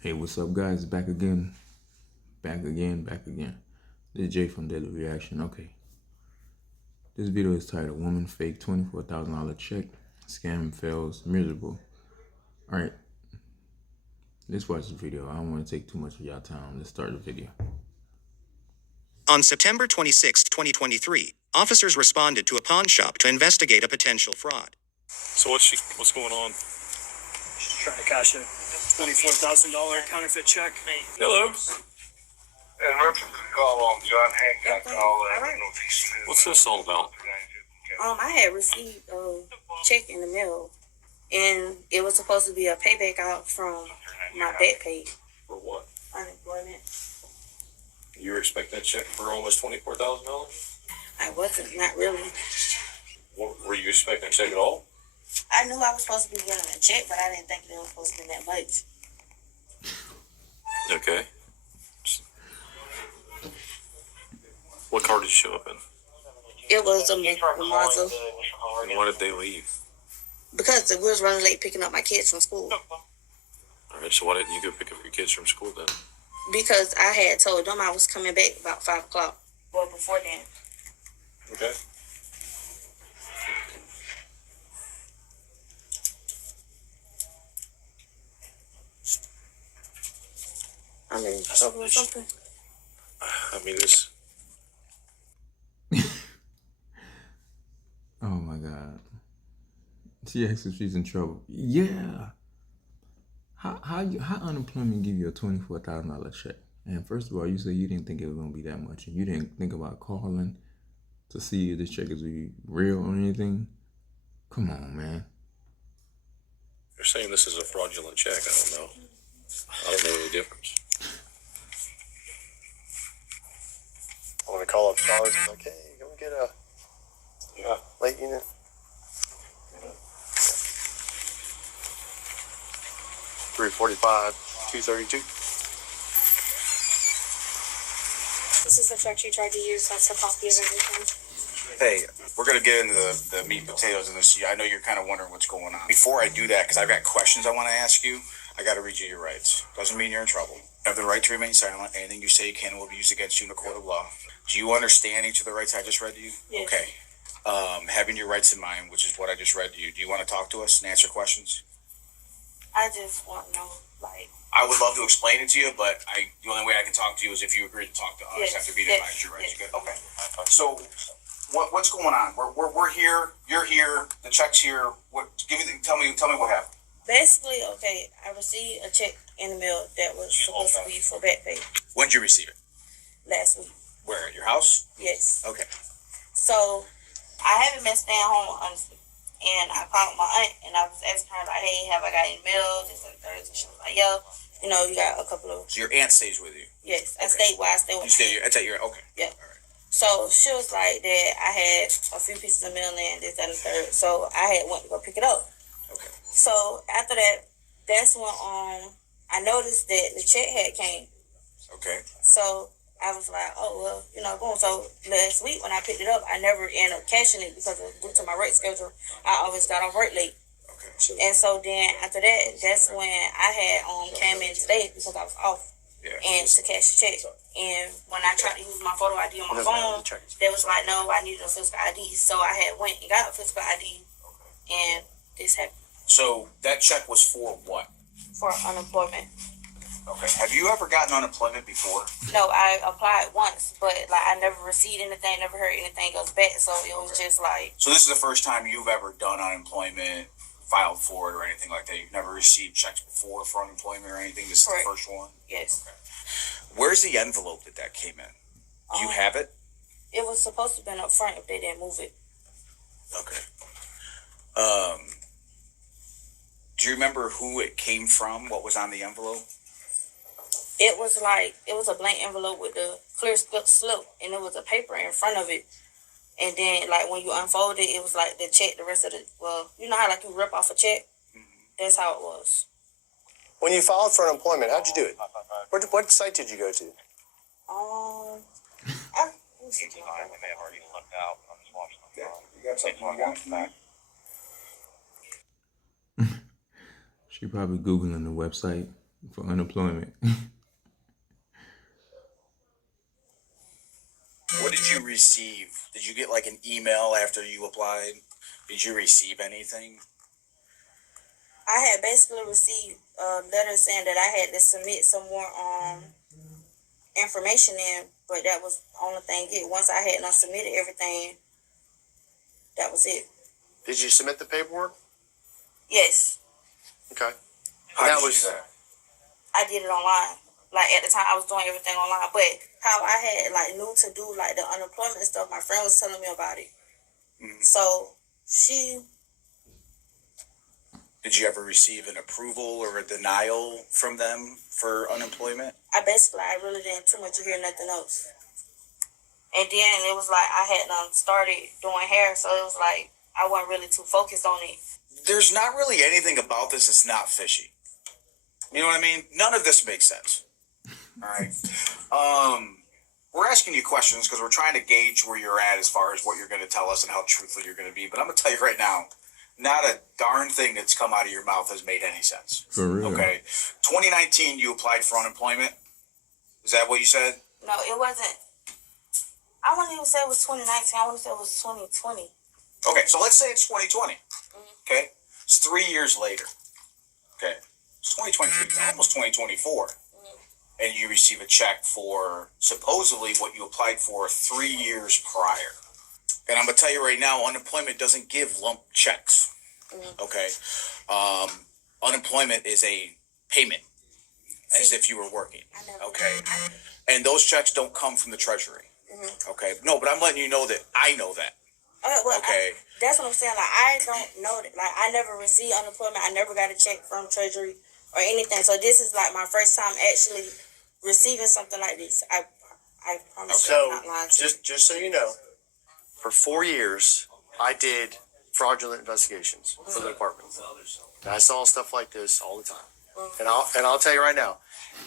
Hey, what's up, guys? Back again. Back again. This is Jay from Daily Reaction. Okay. This video is titled Woman Fake $24,000 Check. Scam Fails Miserable. Alright. Let's watch the video. I don't want to take too much of y'all time. Let's start the video. On September 26, 2023, officers responded to a pawn shop to investigate a potential fraud. So what's going on? She's trying to cash a $24,000 counterfeit check. Hello. Emergency call on John Hancock. What's this all about? I had received a check in the mail, and it was supposed to be a payback out from my back pay. For what? Unemployment. You were expecting that check for almost $24,000? I wasn't, not really. Were you expecting a check at all? I knew I was supposed to be getting a check, but I didn't think it was supposed to be that much. Okay. What car did you show up in? It was a Mazda, And why did they leave? because we was running late picking up my kids from school. All right, so why didn't you go pick up your kids from school then? Because I had told them I was coming back about 5 o'clock. Well, before then. Okay. I'm in trouble or something. I mean, this. Oh my god. She asks if she's in trouble. Yeah. How unemployment give you a $24,000 check? And first of all, you said you didn't think it was gonna be that much, and you didn't think about calling to see if this check is real or anything. Come on, man. You're saying this is a fraudulent check. I don't know. I don't know the difference. I want to call up Charles and like, hey, can we get a late unit? $345, $232. This is the check she tried to use. That's a copy of everything. Hey, we're going to get into the meat and potatoes of this. I know you're kind of wondering what's going on. Before I do that, because I've got questions I want to ask you, I got to read you your rights. Doesn't mean you're in trouble. You have the right to remain silent. Anything you say you can will be used against you in a court of law. Do you understand each of the rights I just read to you? Yes. Okay. Having your rights in mind, which is what I just read to you, do you want to talk to us and answer questions? I just want to know, I would love to explain it to you, but the only way I can talk to you is if you agree to talk to us Yes, after being yes, advised your rights. yes. Good. Okay. So, what's going on? We're here. You're here. The check's here. Tell me what happened. basically, okay, I received a check in the mail that was supposed to be for back pay When did you receive it? last week. Where? At your house? Yes. Okay. So I haven't been staying home, honestly. And I called my aunt and I was asking her, like, hey, have I got any mail? This and that. And she was like, yeah, you got a couple of. So your aunt stays with you? Yes, I Okay. stayed where I stay with You stay here? That's at your. Okay. Yeah. All right. So she was like that I had a few pieces of mail in, this, that, and the third. So I had went to go pick it up. Okay. So after that, that's when I noticed that the check had came. Okay. So I was like, oh, well, boom. So last week when I picked it up, I never ended up cashing it because due to my work schedule, I always got off work late. Okay. And so then after that, that's when I had came in today because I was off and to cash the check. And when I tried to use my photo ID on my phone, they was like, no, I needed a physical ID. So I had went and got a physical ID, and this happened. So that check was for what? For unemployment. Okay. Have you ever gotten unemployment before? No, I applied once, but I never received anything, never heard anything else back. So it was just like. So this is the first time you've ever done unemployment, filed for it, or anything like that. You've never received checks before for unemployment or anything. This is Correct. the first one. Yes. Okay. Where's the envelope that came in? Do you have it? It was supposed to have been up front if they didn't move it. Okay. Do you remember who it came from? What was on the envelope? It was a blank envelope with the clear slip, and it was a paper in front of it. And then, when you unfold it, it was like the check, the rest of the, you know how you rip off a check? Mm-hmm. That's how it was. When you filed for unemployment, how'd you do it? What site did you go to? We may have already left out. I'm just watching the phone. You got something back. She probably Googling the website for unemployment. What did you receive? Did you get like an email after you applied? Did you receive anything? I had basically received a letter saying that I had to submit some more information in, but that was the only thing it. Once I had not submitted everything, that was it. Did you submit the paperwork? Yes, Okay. How That did you was- do that? I did it online. Like at the time, I was doing everything online. But how I had like knew to do like the unemployment stuff, my friend was telling me about it. Mhm. So she, Did you ever receive an approval or a denial from them for unemployment? I really didn't too much hear nothing else. And then it was like I had started doing hair, so it was like I wasn't really too focused on it. There's not really anything about this that's not fishy. You know what I mean? None of this makes sense. All right. We're asking you questions because we're trying to gauge where you're at as far as what you're going to tell us and how truthful you're going to be. But I'm going to tell you right now, not a darn thing that's come out of your mouth has made any sense. For real. Okay. 2019, you applied for unemployment. Is that what you said? No, it wasn't. I wouldn't even say it was 2019. I want to say it was 2020. Okay, so let's say it's 2020. Okay, it's 3 years later. Okay, it's 2023, almost 2024, and you receive a check for supposedly what you applied for 3 years prior. And I'm gonna tell you right now, unemployment doesn't give lump checks. Okay, unemployment is a payment, as if you were working. Okay, and those checks don't come from the Treasury. Okay, no, but I'm letting you know that I know that. Okay. That's what I'm saying. Like I don't know that. Like I never received unemployment. I never got a check from Treasury or anything. So this is like my first time actually receiving something like this. I promise you, I'm So not lying to you. just so you know, for 4 years, I did fraudulent investigations for the department. And I saw stuff like this all the time. And I'll tell you right now,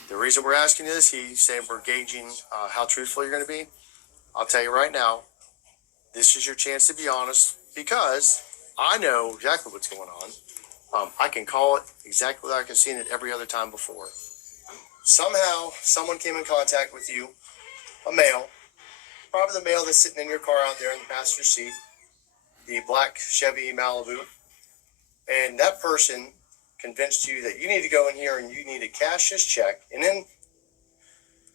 the reason we're asking this, he's saying we're gauging how truthful you're going to be. I'll tell you right now, this is your chance to be honest because I know exactly what's going on. I can call it exactly like I've seen it every other time before. Somehow, someone came in contact with you, a male, probably the male that's sitting in your car out there in the passenger seat, the black Chevy Malibu, and that person convinced you that you need to go in here and you need to cash this check, and then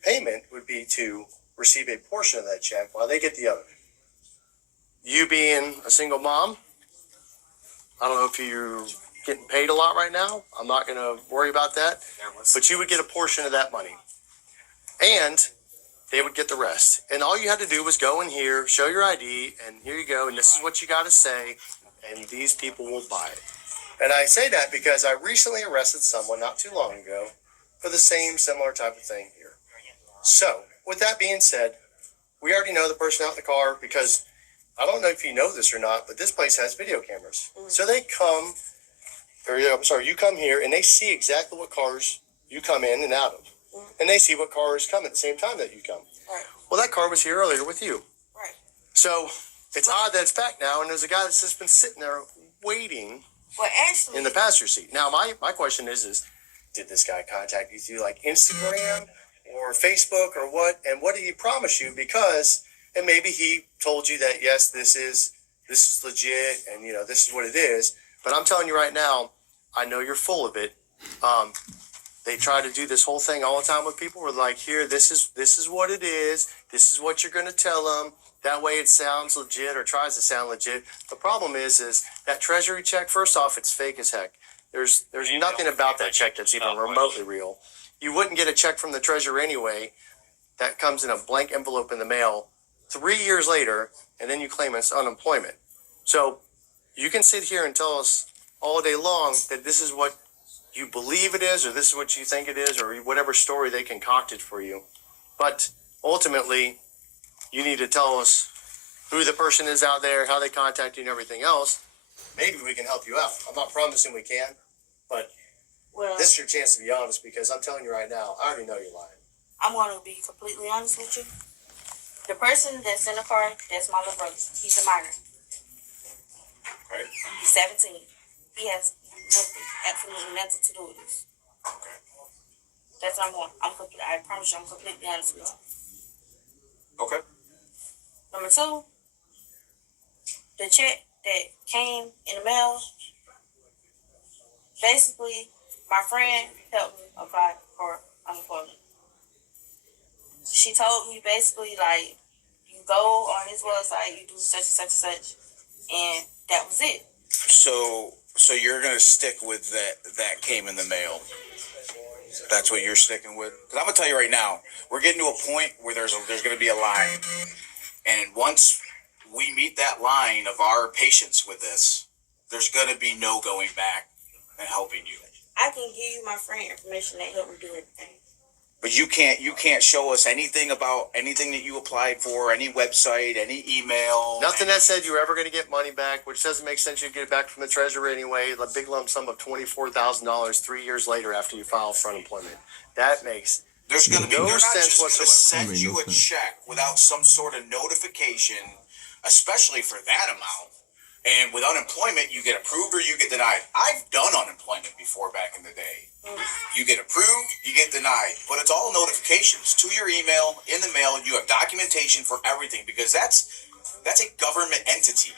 payment would be to receive a portion of that check while they get the other. You being a single mom, I don't know if you're getting paid a lot right now. I'm not going to worry about that. But you would get a portion of that money. And they would get the rest. And all you had to do was go in here, show your ID, and here you go, and this is what you got to say, and these people will buy it. And I say that because I recently arrested someone not too long ago for the same similar type of thing here. So, with that being said, we already know the person out in the car because I don't know if you know this or not, but this place has video cameras. So they come, you come here and they see exactly what cars you come in and out of. And they see what cars come at the same time that you come. Right. Well, that car was here earlier with you. Right. So it's odd that it's back now and there's a guy that's just been sitting there waiting Well, actually, in the passenger seat. Now, my question is, did this guy contact you through like Instagram or Facebook or what? And what did he promise you? Because, and maybe he told you that, yes, this is legit and, you know, this is what it is. But I'm telling you right now, I know you're full of it. They try to do this whole thing all the time with people. We're like, here, this is what it is. This is what you're going to tell them. That way it sounds legit or tries to sound legit. The problem is that Treasury check, first off, it's fake as heck. There's nothing about that check that's even remotely real. You wouldn't get a check from the Treasury anyway that comes in a blank envelope in the mail 3 years later, and then you claim it's unemployment. So you can sit here and tell us all day long that this is what you believe it is, or this is what you think it is, or whatever story they concocted for you. But ultimately, you need to tell us who the person is out there, how they contact you, and everything else. Maybe we can help you out. I'm not promising we can, but this is your chance to be honest, because I'm telling you right now, I already know you're lying. I'm going to be completely honest with you. The person that's in the car, that's my little brother. He's a minor. Right. He's 17. He has nothing, absolutely nothing to do with this. Okay. That's number one. I promise you, I'm completely honest with you. Okay. Number two, the check that came in the mail, basically, my friend helped me apply for unemployment. She told me basically, like, you go on his website, you do such and such and such, and that was it. So you're gonna stick with that came in the mail. That's what you're sticking with. Because I'm gonna tell you right now, we're getting to a point where there's gonna be a line, and once we meet that line of our patience with this, there's gonna be no going back and helping you. I can give you my friend information that helped me do everything. But you can't show us anything about anything that you applied for, any website, any email. Nothing that said you were ever going to get money back, which doesn't make sense. You get it back from the treasury anyway. A big lump sum of $24,000 3 years later after you file for unemployment. That makes There's no they're not sense just whatsoever. gonna send you a check without some sort of notification, especially for that amount. And with unemployment, you get approved or you get denied. I've done unemployment before back in the day. You get approved, you get denied. But it's all notifications to your email, in the mail. You have documentation for everything because that's a government entity.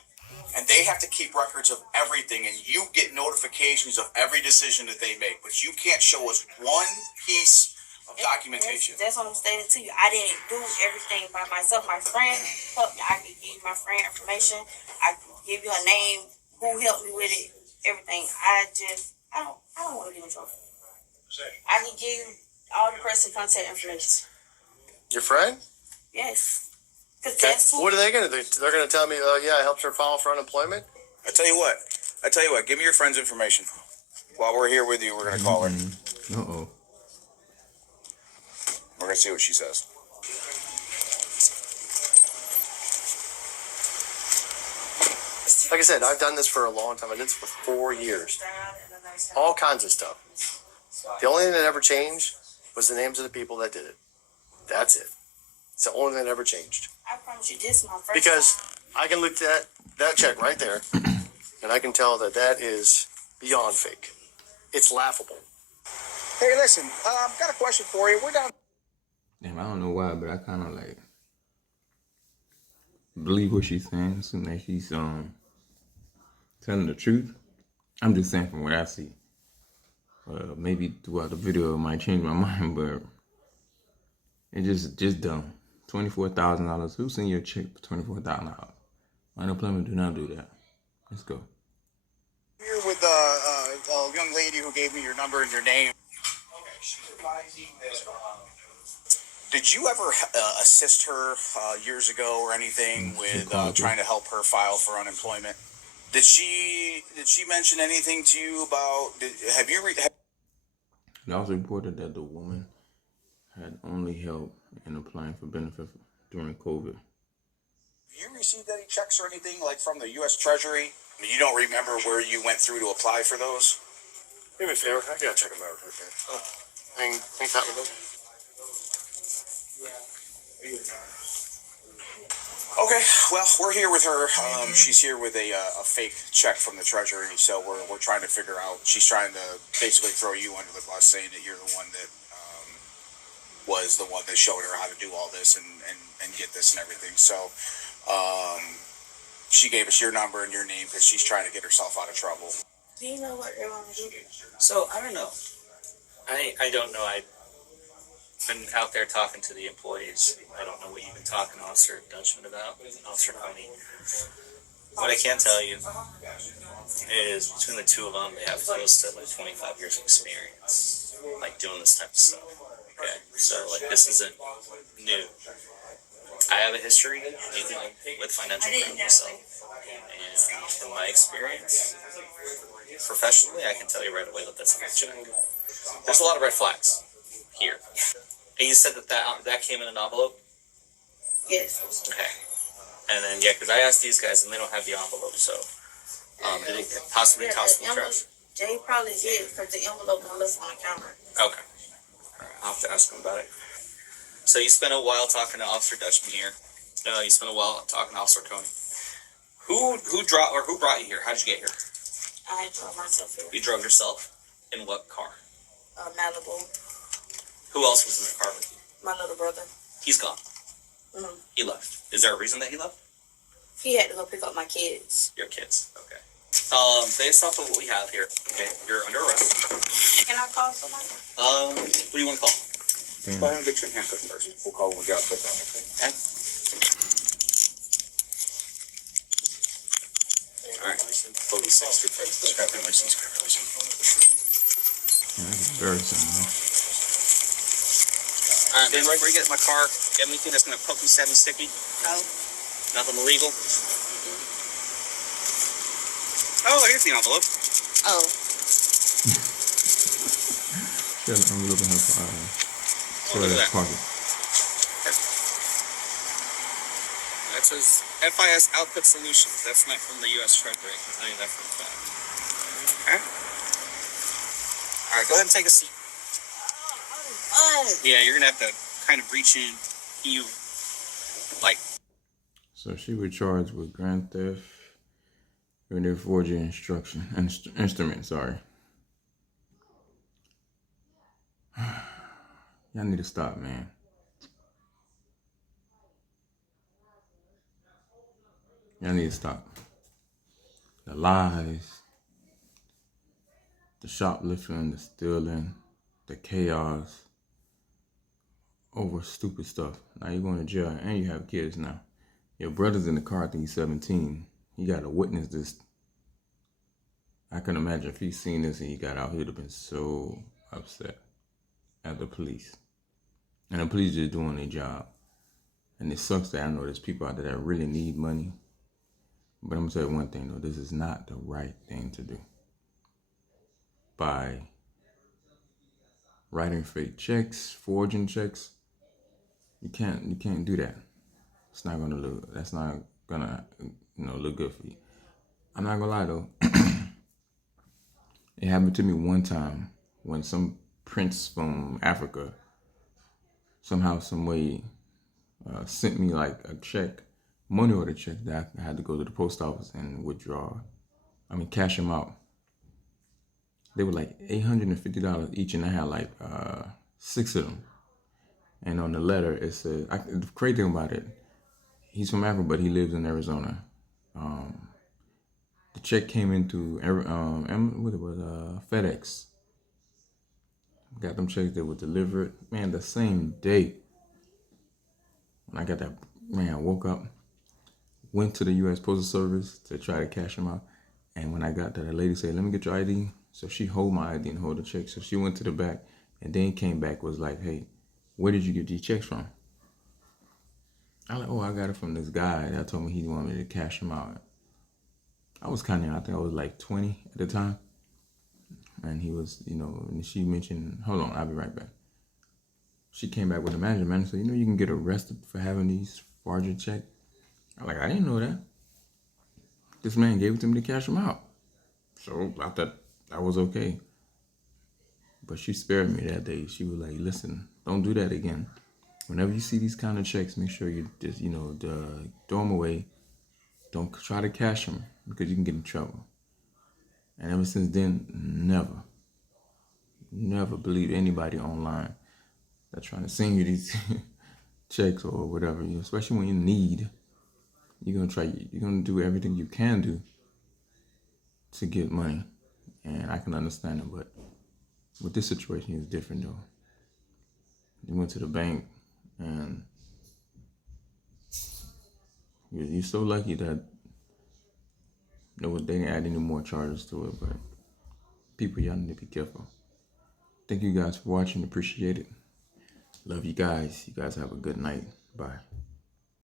And they have to keep records of everything. And you get notifications of every decision that they make. But you can't show us one piece of documentation. That's what I'm stating to you. I didn't do everything by myself. My friend helped me. I could give you my friend information. I could give you her name, who helped me with it, everything. I don't want to get in trouble. I can give you all the person contact information. Your friend? Yes. Cause that's What are they going to do? They're going to tell me, oh, yeah, I helped her file for unemployment? I tell you what. Give me your friend's information. While we're here with you, we're going to call her. Uh-oh. We're going to see what she says. Like I said, I've done this for a long time. I did this for 4 years. All kinds of stuff. The only thing that ever changed was the names of the people that did it. That's it. It's the only thing that ever changed. I promise you, this is my first Because time. I can look at that check right there, and I can tell that that is beyond fake. It's laughable. Hey, listen, I've got a question for you. We're down. Damn, I don't know why, but I kind of like believe what she's saying. It seems like she's telling the truth. I'm just saying from what I see. Maybe throughout the video it might change my mind, but it's just dumb. $24,000. Who sent you a check for $24,000? Unemployment do not do that. Let's go. Here with a young lady who gave me your number and your name. Did you ever assist her years ago or anything with trying to help her file for unemployment? Did she mention anything to you about? Have you? It also reported that the woman had only help in applying for benefits during COVID. You received any checks or anything like from the U.S. Treasury? I mean, you don't remember where you went through to apply for those? Do me a favor. I gotta check them out real quick. Hang tight with them. Okay, well, we're here with her. She's here with a fake check from the Treasury, so we're trying to figure out. She's trying to basically throw you under the bus, saying that you're the one that was the one that showed her how to do all this and get this and everything. So she gave us your number and your name because she's trying to get herself out of trouble. Do you know what they want to do? So I don't know. I don't know. I've been out there talking to the employees. I don't know what you've been talking to Officer Dutchman about, Officer Coney. What I can tell you is between the two of them, they have close to like 25 years of experience, like doing this type of stuff. Okay, so like this isn't new. I have a history dealing with financial crime myself, and in my experience, professionally, I can tell you right away that that's a fake check. There's a lot of red flags here. And you said that came in an envelope? Yes. Okay. And then, yeah, because I asked these guys and they don't have the envelope, so did it possibly toss in the trash? Jay probably did because the envelope was left on the counter. Okay. All right, I'll have to ask them about it. So you spent a while talking to Officer Dutchman here. You spent a while talking to Officer Coney. Who brought you here? How did you get here? I drove myself here. You drove yourself? In what car? Malibu. Who else was in the car with you? My little brother. He's gone. Mhm. He left. Is there a reason that he left? He had to go pick up my kids. Your kids. Okay. Based off of what we have here, okay, you're under arrest. Can I call somebody? What do you want to call? Go ahead and get your handcuffs first. We'll call when we got put down, okay? Okay. All right. Focus 6 3 5. Grab your license. Grab your license. Yeah, that's embarrassing, man. All right, man. Before you get in my car, you have anything that's gonna poke me, stab me, stick me? No. Nothing illegal. Oh, here's the envelope. Oh. She had an envelope in her Look at that. pocket. That says FIS Output Solutions. That's not from the U.S. Treasury. I can tell you that for a fact. Okay. All right, go ahead and take a seat. Yeah, you're gonna have to kind of reach in. You like. So she was charged with grand theft, with their forgery instrument. Sorry. Y'all need to stop, man. Y'all need to stop. The lies, the shoplifting, the stealing, the chaos over stupid stuff. Now you're going to jail and you have kids now. Your brother's in the car, I think he's 17. He got to witness this. I can imagine if he's seen this and he got out, he would have been so upset at the police. And the police just doing their job. And it sucks that I know there's people out there that really need money. But I'm going to tell you one thing, though. This is not the right thing to do. By writing fake checks, forging checks, you can't do that. It's not gonna look. That's not gonna look good for you. I'm not gonna lie though. It happened to me one time when some prince from Africa somehow, some way, sent me like a check, money order check that I had to go to the post office and cash them out. They were like $850 each, and I had like 6 of them. And on the letter, it said, the crazy thing about it, he's from Africa, but he lives in Arizona. The check came into FedEx. Got them checks that were delivered, man, the same day. When I got that, man, I woke up, went to the U.S. Postal Service to try to cash them out. And when I got there, the lady said, "Let me get your ID." So she hold my ID and hold the check. So she went to the back and then came back, was like, "Hey, where did you get these checks from?" I was like, "Oh, I got it from this guy that told me he wanted me to cash them out." I was I think I was like 20 at the time. And he was, and she mentioned, hold on, I'll be right back. She came back with the manager. Man said, "You can get arrested for having these forged checks." I'm like, "I didn't know that." This man gave it to me to cash them out. So I thought that was okay. But she spared me that day. She was like, "Listen, don't do that again. Whenever you see these kind of checks, make sure you just, throw them away. Don't try to cash them because you can get in trouble." And ever since then, never believe anybody online that's trying to send you these checks or whatever. Especially when you need, you're gonna do everything you can do to get money. And I can understand it, but with this situation, it's different though. You went to the bank, and you're so lucky that they didn't add any more charges to it. But people, y'all need to be careful. Thank you guys for watching. Appreciate it. Love you guys. You guys have a good night. Bye.